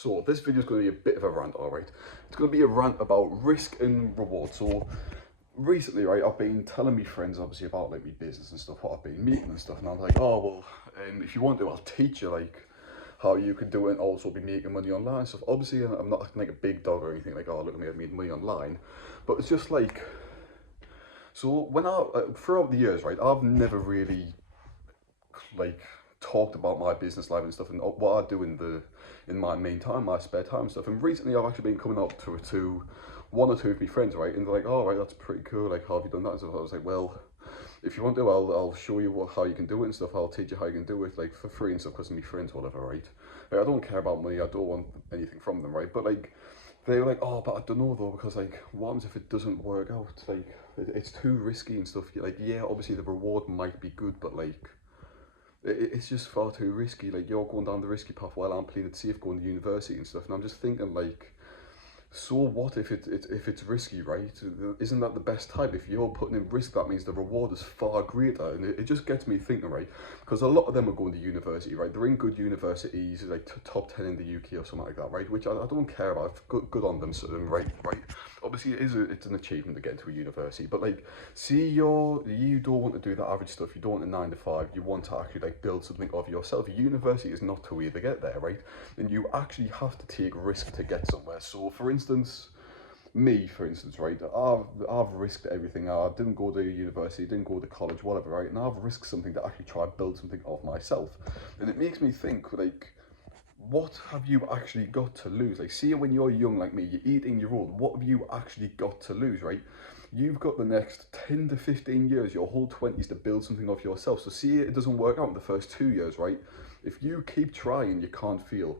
So this video is going to be a bit of a rant, all right? It's going to be a rant about risk and reward. So recently, right, I've been telling me friends obviously about like my business and stuff, what I've been meeting and stuff, and I'm like, oh well, if you want to, I'll teach you like how you can do it and also be making money online and stuff. Obviously, I'm not like a big dog or anything like, oh look at me, I've made money online, but it's just like, so when throughout the years, right, I've never really like talked about my business life and stuff and what I do in my main time, my spare time and stuff. And recently I've actually been coming up to one or two of my friends, right, and they're like, oh right, that's pretty cool, like how have you done that and stuff. I was like, well, if you want to, I'll show you how you can do it and stuff. I'll teach you how you can do it like for free and stuff because of my friends or whatever, right? Like, I don't care about money, I don't want anything from them, right? But like they were like, oh, but I don't know though, because like what happens if it doesn't work out? Like it's too risky and stuff. Like yeah, obviously the reward might be good, but like it's just far too risky. Like you're going down the risky path while I'm playing it safe, going to university and stuff. And I'm just thinking like, so what if it's risky, right? Isn't that the best type? If you're putting in risk, that means the reward is far greater, and it just gets me thinking, right? Because a lot of them are going to university, right? They're in good universities, like top 10 in the UK or something like that, right? Which I don't care about. Good on them, so, right? Obviously, it's an achievement to get into a university, but like, see, you don't want to do the average stuff. You don't want a 9 to 5. You want to actually like build something of yourself. University is not to either get there, right? And you actually have to take risk to get somewhere. So, for instance, for instance, right, I've risked everything. I didn't go to university, didn't go to college, whatever, right? And I've risked something to actually try to build something of myself. And it makes me think, like, what have you actually got to lose? Like, see, when you're young like me, you're 18-year old, what have you actually got to lose, right? You've got the next 10 to 15 years, your whole 20s to build something of yourself. So see, it doesn't work out in the first 2 years, right? If you keep trying, you can't fail.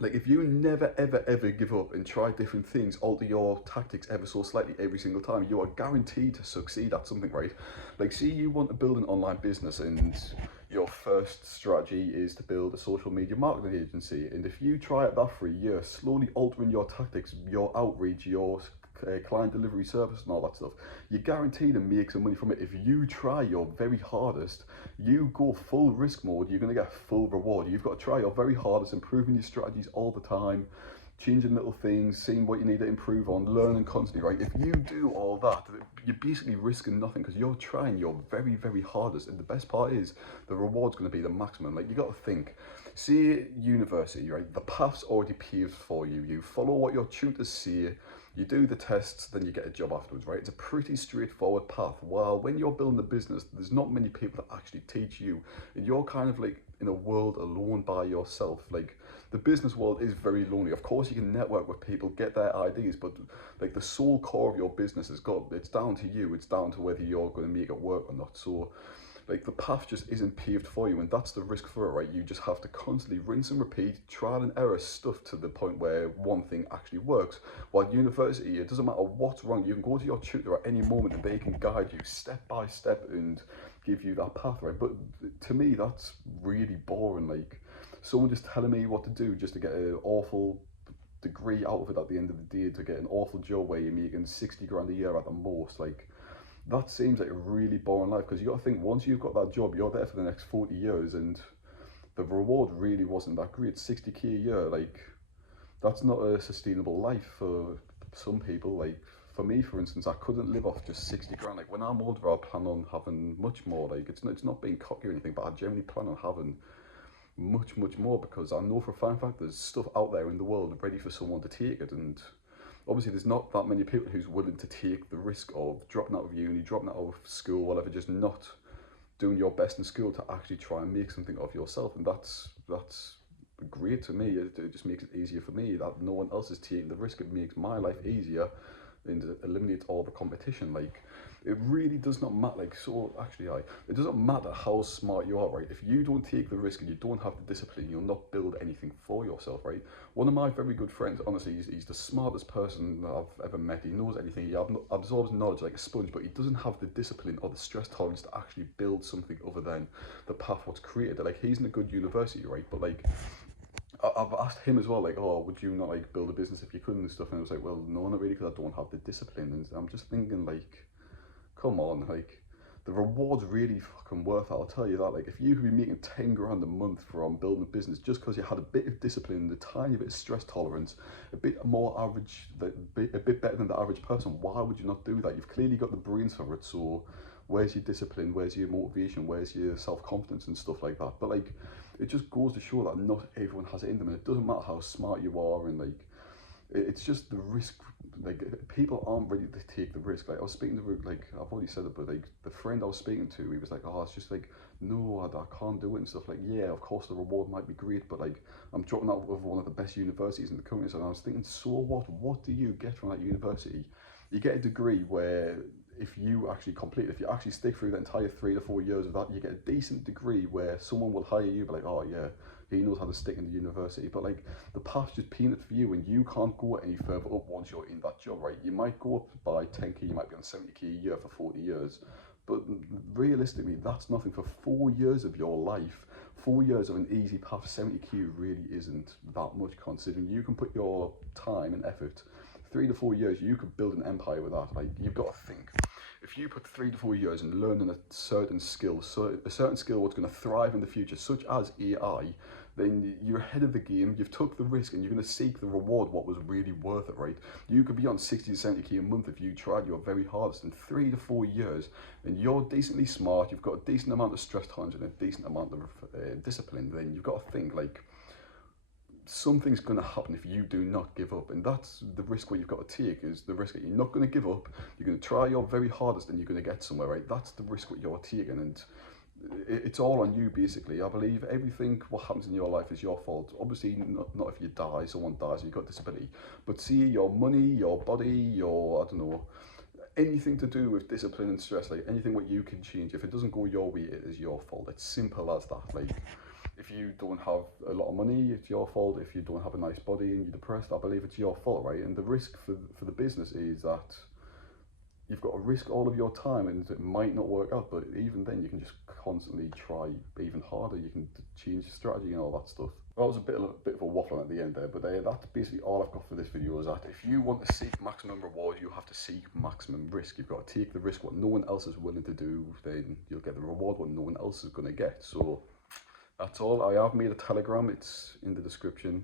Like if you never ever give up and try different things, alter your tactics ever so slightly every single time, you are guaranteed to succeed at something, right? Like see, you want to build an online business and your first strategy is to build a social media marketing agency, and if you try it that for a year, slowly altering your tactics, your outreach, your client delivery service and all that stuff, you're guaranteed to make some money from it. If you try your very hardest, you go full risk mode, you're going to get full reward. You've got to try your very hardest, improving your strategies all the time, changing little things, seeing what you need to improve on, learning constantly, right? If you do all that, you're basically risking nothing because you're trying your very hardest. And the best part is the reward's going to be the maximum. Like you got to think, see university, right? The path's already paved for you. You follow what your tutors say, you do the tests, then you get a job afterwards, right? It's a pretty straightforward path. While when you're building a business, there's not many people that actually teach you, and you're kind of like in a world alone by yourself. Like the business world is very lonely. Of course, you can network with people, get their ideas, but like the sole core of your business it's down to you. It's down to whether you're going to make it work or not. So like the path just isn't paved for you, and that's the risk for it, right? You just have to constantly rinse and repeat, trial and error stuff to the point where one thing actually works. While university, it doesn't matter what's wrong, you can go to your tutor at any moment and they can guide you step by step and give you that path, right? But to me, that's really boring. Like someone just telling me what to do just to get an awful degree out of it at the end of the day, to get an awful job where you're making 60 grand a year at the most. Like that seems like a really boring life, because you got to think, once you've got that job, you're there for the next 40 years, and the reward really wasn't that great. 60k a year, like that's not a sustainable life for some people. Like for me, for instance, I couldn't live off just 60 grand. Like when I'm older, I plan on having much more. Like it's not being cocky or anything, but I generally plan on having much more, because I know for a fact there's stuff out there in the world ready for someone to take it. And obviously there's not that many people who's willing to take the risk of dropping out of uni, dropping out of school, whatever, just not doing your best in school to actually try and make something of yourself. And that's great to me. It just makes it easier for me that no one else is taking the risk. It makes my life easier and it eliminates all the competition. Like it really does not matter. Like so actually it doesn't matter how smart you are, right? If you don't take the risk and you don't have the discipline, you'll not build anything for yourself, right? One of my very good friends, honestly, he's the smartest person that I've ever met. He knows anything, he absorbs knowledge like a sponge, but he doesn't have the discipline or the stress tolerance to actually build something other than the path what's created. Like he's in a good university, right? But like I've asked him as well, like, oh, would you not like build a business if you couldn't and stuff? And I was like, well, no, not really, because I don't have the discipline. And I'm just thinking, like, come on, like, the reward's really fucking worth it. I'll tell you that. Like, if you could be making 10 grand a month from building a business just because you had a bit of discipline, a tiny bit of stress tolerance, a bit more average, a bit better than the average person, why would you not do that? You've clearly got the brains for it. So where's your discipline? Where's your motivation? Where's your self-confidence and stuff like that? But like, it just goes to show that not everyone has it in them, and it doesn't matter how smart you are, and like, it's just the risk. Like, people aren't ready to take the risk. Like, I was speaking to, like, I've already said it, but like the friend I was speaking to, he was like, oh, it's just like, no, I can't do it and stuff. Like, yeah, of course the reward might be great, but like, I'm dropping out of one of the best universities in the country. And I was thinking, so what do you get from that university? You get a degree where if you actually complete, if you actually stick through the entire 3 to 4 years of that, you get a decent degree where someone will hire you, but like, oh yeah, he knows how to stick in the university. But like, the path's just peanut for you, and you can't go any further up once you're in that job, right? You might go up by 10k, you might be on 70k a year for 40 years, but realistically, that's nothing for 4 years of your life. 4 years of an easy path, 70k really isn't that much, considering you can put your time and effort. 3 to 4 years, you could build an empire with that. Like, you've got to think, if you put 3 to 4 years in learning a certain skill, so a certain skill what's going to thrive in the future, such as AI, then you're ahead of the game. You've took the risk, and you're going to seek the reward, what was really worth it, right? You could be on 60 to 70k a month if you tried your very hardest in 3 to 4 years, and you're decently smart, you've got a decent amount of stress tolerance and a decent amount of discipline. Then you've got to think, like, something's going to happen if you do not give up, and that's the risk what you've got to take, is the risk that you're not going to give up, you're going to try your very hardest, and you're going to get somewhere, right? That's the risk what you're taking, and it's all on you, basically. I believe everything what happens in your life is your fault. Obviously not if you die, someone dies and you've got disability, but see, your money, your body, your, I don't know, anything to do with discipline and stress, like anything what you can change, if it doesn't go your way, it is your fault. It's simple as that. Like, if you don't have a lot of money, it's your fault. If you don't have a nice body and you're depressed, I believe it's your fault, right? And the risk for the business is that you've got to risk all of your time, and it might not work out, but even then you can just constantly try even harder. You can change your strategy and all that stuff. That was a bit of a waffle at the end there, but that's basically all I've got for this video, is that if you want to seek maximum reward, you have to seek maximum risk. You've got to take the risk what no one else is willing to do, then you'll get the reward what no one else is going to get. So that's all. I have made a Telegram, it's in the description.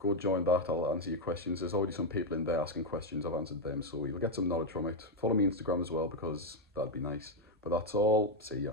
Go join that, I'll answer your questions. There's already some people in there asking questions, I've answered them, so you'll get some knowledge from it. Follow me on Instagram as well, because that'd be nice. But that's all, see ya.